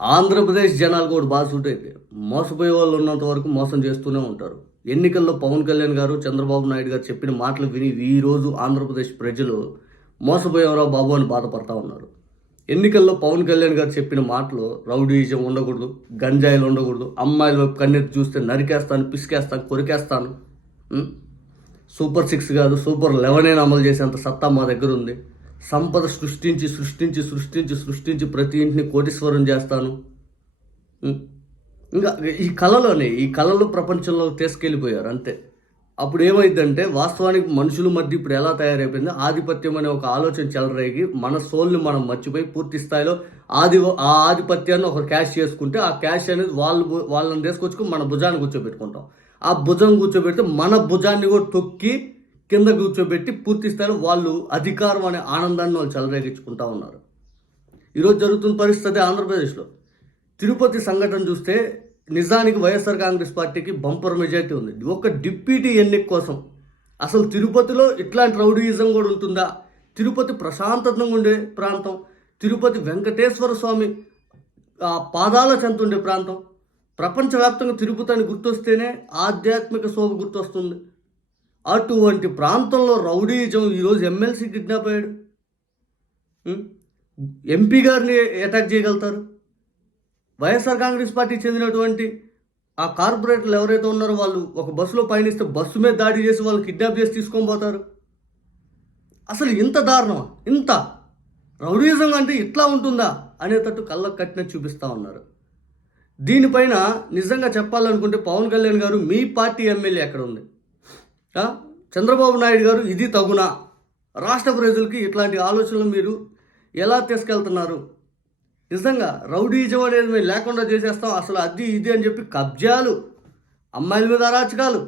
ఆంధ్రప్రదేశ్ జనాలు కూడా బాధ సూట్ మోసపోయే వాళ్ళు ఉన్నంత వరకు మోసం చేస్తూనే ఉంటారు. ఎన్నికల్లో పవన్ కళ్యాణ్ గారు చంద్రబాబు నాయుడు గారు చెప్పిన మాటలు విని ఈ రోజు ఆంధ్రప్రదేశ్ ప్రజలు మోసపోయేవరా బాబు అని బాధపడతా ఉన్నారు. ఎన్నికల్లో పవన్ కళ్యాణ్ గారు చెప్పిన మాటలు రౌడీజం ఉండకూడదు గంజాయిలు ఉండకూడదు అమ్మాయిల వైపు కన్నెత్తి చూస్తే నరికేస్తాను పిసికేస్తాను కొరికేస్తాను. సూపర్ సిక్స్ కాదు సూపర్ లెవెన్ అయినా అమలు చేసేంత సత్తా మా దగ్గర ఉంది. సంపద సృష్టించి సృష్టించి సృష్టించి సృష్టించి ప్రతి ఇంటిని కోటీశ్వరం చేస్తాను. ఇంకా ఈ కళలోనే ఈ కళలు ప్రపంచంలో తీసుకెళ్ళిపోయారు అంతే. అప్పుడు ఏమైందంటే వాస్తవానికి మనుషుల మధ్య ఇప్పుడు ఎలా తయారైపోయింది ఆధిపత్యం అనే ఒక ఆలోచన చెలరేగి మన సోల్ని మనం మర్చిపోయి పూర్తి స్థాయిలో ఆది ఆ ఆధిపత్యాన్ని ఒక క్యాష్ చేసుకుంటే ఆ క్యాష్ అనేది వాళ్ళు వాళ్ళని తీసుకొచ్చుకుని మన భుజాన్ని కూర్చోబెట్టుకుంటాం. ఆ భుజం కూర్చోబెడితే మన భుజాన్ని కూడా తొక్కి కింద కూర్చోబెట్టి పూర్తి స్థాయిలో వాళ్ళు అధికారం అనే ఆనందాన్ని వాళ్ళు చెలరేగించుకుంటా ఉన్నారు. ఈరోజు జరుగుతున్న పరిస్థితి ఆంధ్రప్రదేశ్లో. తిరుపతి సంఘటన చూస్తే నిజానికి వైఎస్ఆర్ కాంగ్రెస్ పార్టీకి బంపర్ మెజార్టీ ఉంది. ఒక డిప్యూటీ ఎన్నిక కోసం. అసలు తిరుపతిలో ఇట్లాంటి రౌడీయిజం కూడా ఉంటుందా? తిరుపతి ప్రశాంతంగా ఉండే ప్రాంతం. తిరుపతి వెంకటేశ్వర స్వామి ఆ పాదాల చెంత ఉండే ప్రాంతం. ప్రపంచవ్యాప్తంగా తిరుపతి అని గుర్తొస్తేనే ఆధ్యాత్మిక శోభ గుర్తొస్తుంది. అటువంటి ప్రాంతంలో రౌడీజం ఈరోజు ఎమ్మెల్సీ కిడ్నాప్ అయ్యాడు. ఎంపీ గారిని అటాక్ చేయగలుగుతారు. వైఎస్ఆర్ కాంగ్రెస్ పార్టీకి చెందినటువంటి ఆ కార్పొరేటర్లు ఎవరైతే ఉన్నారో వాళ్ళు ఒక బస్సులో పయనిస్తే బస్సు మీద దాడి చేసి వాళ్ళు కిడ్నాప్ చేసి తీసుకొని పోతారు. అసలు ఇంత దారుణమా? ఇంత రౌడీజం అంటే ఇట్లా ఉంటుందా అనేటట్టు కళ్ళకు కట్టినట్టు చూపిస్తూ ఉన్నారు. దీనిపైన నిజంగా చెప్పాలనుకుంటే పవన్ కళ్యాణ్ గారు మీ పార్టీ ఎమ్మెల్యే ఎక్కడ ఉంది? చంద్రబాబు నాయుడు గారు ఇది తగునా? రాష్ట్ర ప్రజలకి ఇట్లాంటి ఆలోచనలు మీరు ఎలా తీసుకెళ్తున్నారు? నిజంగా రౌడీజం అనేది మేము లేకుండా చేసేస్తాం. అసలు అది ఇది అని చెప్పి కబ్జాలు అమ్మాయిల మీద అరాచకాలు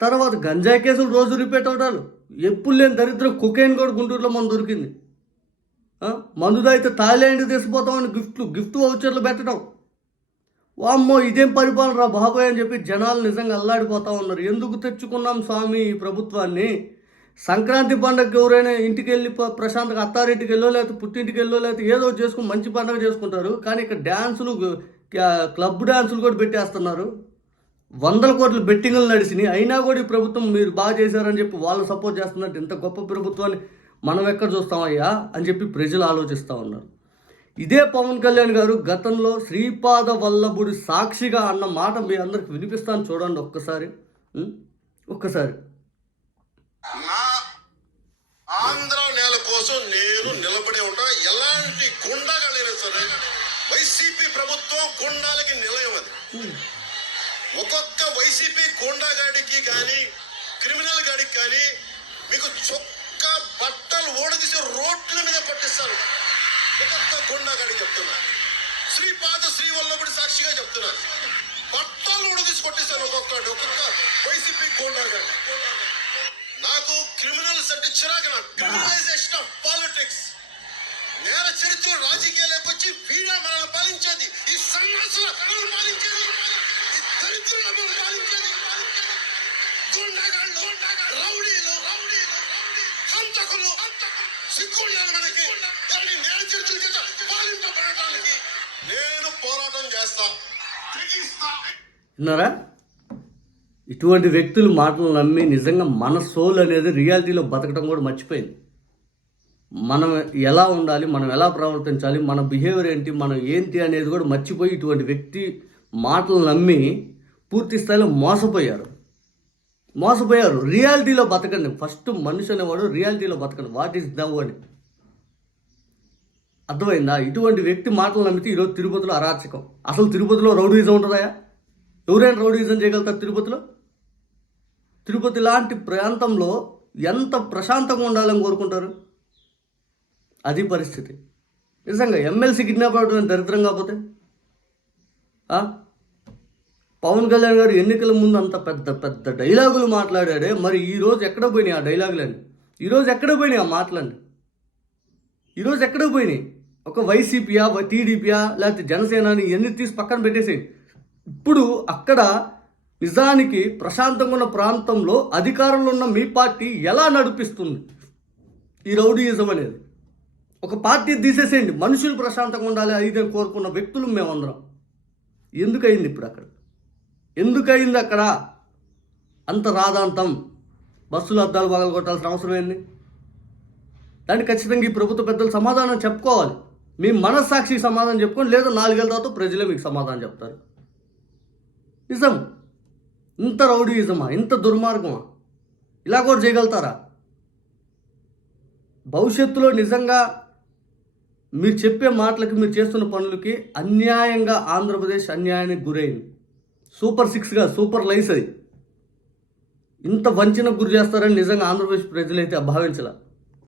తర్వాత గంజాయి కేసులు రోజు రిపీట్ అవడాలు. ఎప్పుడు లేని దరిద్రం కుకేన్ కూడా గుంటూరులో మనం దొరికింది. మందుదైతే అయితే థాయిలాండ్ తీసుకుపోతామని గిఫ్ట్లు గిఫ్ట్ వౌచర్లు పెట్టడం. వామ్మో ఇదేం పరిపాలన రా బాబోయ్ అని చెప్పి జనాలు నిజంగా అల్లాడిపోతా ఉన్నారు. ఎందుకు తెచ్చుకున్నాం స్వామి ఈ ప్రభుత్వాన్ని? సంక్రాంతి పండగకి ఎవరైనా ఇంటికి వెళ్ళి ప్రశాంతంగా అత్తారింటికి వెళ్ళో లేకపోతే పుట్టింటికి వెళ్ళో లేకపోతే ఏదో చేసుకుని మంచి పండగ చేసుకుంటారు కానీ ఇక్కడ డ్యాన్సులు క్లబ్ డ్యాన్సులు కూడా పెట్టేస్తున్నారు. వందల కోట్ల బెట్టింగ్లు నడిచినాయి. అయినా కూడా ఈ ప్రభుత్వం మీరు బాగా చేశారని చెప్పి వాళ్ళు సపోర్ట్ చేస్తున్నట్టు ఇంత గొప్ప ప్రభుత్వాన్ని మనం ఎక్కడ చూస్తామయ్యా అని చెప్పి ప్రజలు ఆలోచిస్తూ ఉన్నారు. ఇదే పవన్ కళ్యాణ్ గారు గతంలో శ్రీపాద వల్లభుడి సాక్షిగా అన్న మాట మీ అందరికి వినిపిస్తాను చూడండి ఒక్కసారి? ఒక్కసారి. ఆంధ్ర నేల కోసం నేను నిలబడి ఉంటా ఎలాంటి గుండాగాలైనా సరే? వైసీపీ ప్రభుత్వం గుండాలకి నిలయం అది. ఒక్కొక్క వైసీపీ గుండాగాడికి కానీ క్రిమినల్ గాడికి కానీ మీకు చొక్క బట్టలు ఓడదీసి ఒక్కొక్క గుండాగాడికి చెప్తున్నా. శ్రీపాద శ్రీ వల్లభుడి సాక్షిగా చెప్తున్నా. పట్టాలు ఓడదీసి కొట్టిస్తాను ఒక్కొక్కటి ఒక్కొక్క వైసీపీ గుండాగాడి నాకు క్రిమినల్స్ అంటే చిరాకు నాకు. Criminalisation of politics. నేర చరిత్ర రాజకీయాలకు వచ్చి వీడా మనల్ని పాలించేది. ఈ సన్నాసుల మనల్ని పాలించేది. ఈ దరిద్రుల మనల్ని పాలించేది. గుండాగాళ్ళు రౌడీలు రౌడీలు హంతకులు సిగ్గుండాలి మనకి. దాన్ని నేర చరిత్ర విన్నారా? ఇటువంటి వ్యక్తులు మాటలు నమ్మి నిజంగా మన సోల్ అనేది రియాలిటీలో బతకడం కూడా మర్చిపోయింది. మనం ఎలా ఉండాలి మనం ఎలా ప్రవర్తించాలి మన బిహేవియర్ ఏంటి మనం ఏంటి అనేది కూడా మర్చిపోయి ఇటువంటి వ్యక్తి మాటలు నమ్మి పూర్తి స్థాయిలో మోసపోయారు. మోసపోయారు. రియాలిటీలో బతకండి. ఫస్ట్ మనిషి అనేవాడు రియాలిటీలో బతకండి. వాట్ ఈస్ దవ్ అని. అర్థమైందా? ఇటువంటి వ్యక్తి మాటలు నమ్మితే ఈరోజు తిరుపతిలో అరాచకం. అసలు తిరుపతిలో రౌడీజం ఉంటుందా ఎవరైనా రౌడీజం చేయగలుగుతారు తిరుపతిలో? తిరుపతి లాంటి ప్రాంతంలో ఎంత ప్రశాంతంగా ఉండాలని కోరుకుంటారు? అది పరిస్థితి. నిజంగా ఎమ్మెల్సీ కిడ్నాప్ అవడం దరిద్రం కాకపోతే? పవన్ కళ్యాణ్ గారు ఎన్నికల ముందు అంత పెద్ద పెద్ద డైలాగులు మాట్లాడాడే మరి ఈరోజు ఎక్కడ పోయినాయి ఆ డైలాగులని ఈరోజు ఎక్కడ పోయినాయి ఆ మాటలని ఈరోజు ఎక్కడ పోయినాయి? ఒక వైసీపీయా టీడీపీయా లేకపోతే జనసేనని ఇవన్నీ తీసి పక్కన పెట్టేసేయండి ఇప్పుడు అక్కడ నిజానికి ప్రశాంతంగా ఉన్న ప్రాంతంలో అధికారంలో ఉన్న మీ పార్టీ ఎలా నడిపిస్తుంది? ఈ రౌడీయిజం అనేది. ఒక పార్టీ తీసేసేయండి. మనుషులు ప్రశాంతంగా ఉండాలి అయితే కోరుకున్న వ్యక్తులు మేమందరం. ఎందుకయింది ఇప్పుడు అక్కడ? ఎందుకయింది అక్కడ? అంత రాదాంతం. బస్సులు అద్దాలు పగలగొట్టాల్సిన అవసరం ఏంది? దానికి ఖచ్చితంగా ఈ ప్రభుత్వ పెద్దలు సమాధానం చెప్పుకోవాలి. మీ మనస్సాక్షికి సమాధానం చెప్పుకోండి లేదా నాలుగేళ్ళ తర్వాత ప్రజలే మీకు సమాధానం చెప్తారు. నిజం. ఇంత రౌడీయిజమా? ఇంత దుర్మార్గమా? ఇలా కూడా చేయగలుగుతారా? భవిష్యత్తులో నిజంగా మీరు చెప్పే మాటలకి మీరు చేస్తున్న పనులకి అన్యాయంగా ఆంధ్రప్రదేశ్ అన్యాయానికి గురైంది. సూపర్ సిక్స్గా సూపర్ లైస్ అది. ఇంత వంచనకు గురి చేస్తారని నిజంగా ఆంధ్రప్రదేశ్ ప్రజలైతే భావించలే.